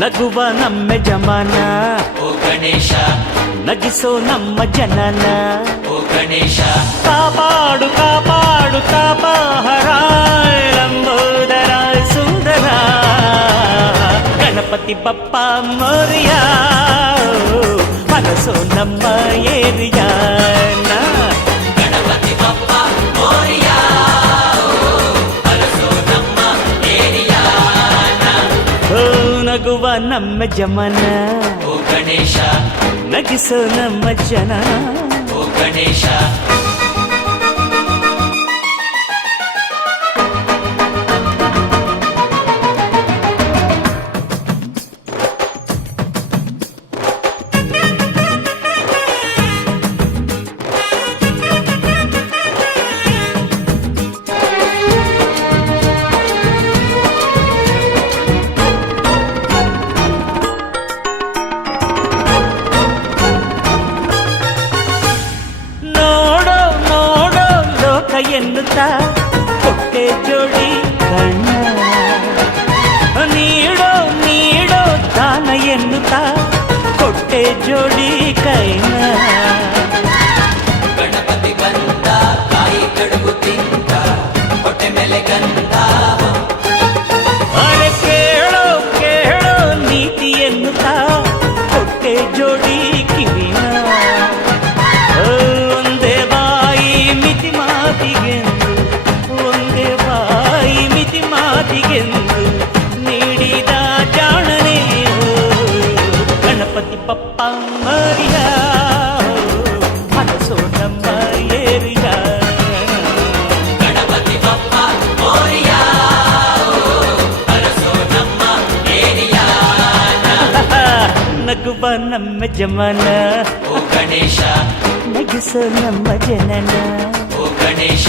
ನಗುವ ನಮ್ಮ ಜಮಾನ ಓ ಗಣೇಶ ನಗಿಸೋ ನಮ್ಮ ಜನನ ಓ ಗಣೇಶ ಕಾಪಾಡು ಕಾಪಾಡು ತಾಪಹರ ಲಂಬೋದರ ಸುಂದರ ಗಣಪತಿ ಬಪ್ಪ ಮೋರಿಯ ಮನಸೋ ನಮ್ಮ ಏರಿಯಾನ ಗಣಪತಿ ಬಪ್ಪ ಮೋರಿಯ ಅರಸೋ ನಮ್ಮ ಏರಿಯಾನ ಓ ನಗುವ ನಮ್ಮ ಜಮನ ಓ ಗಣೇಶ ನಗಿಸೋ ನಮ್ಮ ಜನ ಓ ಗಣೇಶ ನೋಡೋ ನೋಡೋ ಲೋಕ ಎನ್ನುತ್ತಾ ಕೊಟ್ಟೆ ಜೋಡಿ ಕಣ್ಣ ನೀಡೋ ನೀಡೋ ದಾನ ಎನ್ನುತ್ತಾ ಕೊಟ್ಟೆ ಜೋಡಿ ಕೈನ ಗಣಪತಿ ಬಂದ ಕಾಯಿ ಕಡುಬು ತಿಂದ ಹೊಟ್ಟೆ ಮೇಲೆ ಗಂಧ ಅರೆ ಕೇಳೋ ಕೇಳೋ ನೀತಿ ಎನ್ನುತ್ತಾ ಕೊಟ್ಟೆ ಜೋಡಿ ಕಿವಿನ ಒಂದೇ ಬಾಯಿ ಮಿತಿ ಮಾತಿಗೆಂದು ಒಂದೇ ಬಾಯಿ ಮಿತಿ ಮಾತಿಗೆಂದು ನೀಡಿದ ಜಾಣನೇ ಗಣಪತಿ ಬಪ್ಪ ಮರಿಯ ಮನಸೋ ನಮ್ಮ ಏರಿಯ ಗಣಪತಿ ಬಪ್ಪ ಮೋರಿಯ ಅರಸೋ ನಮ್ಮ ಏರಿಯಾನ ನಗುವ ನಮ್ಮ ಜಮನ ಓ ಗಣೇಶ ನಗಿಸೋ ನಮ್ಮ ಜನನ ಓ ಗಣೇಶ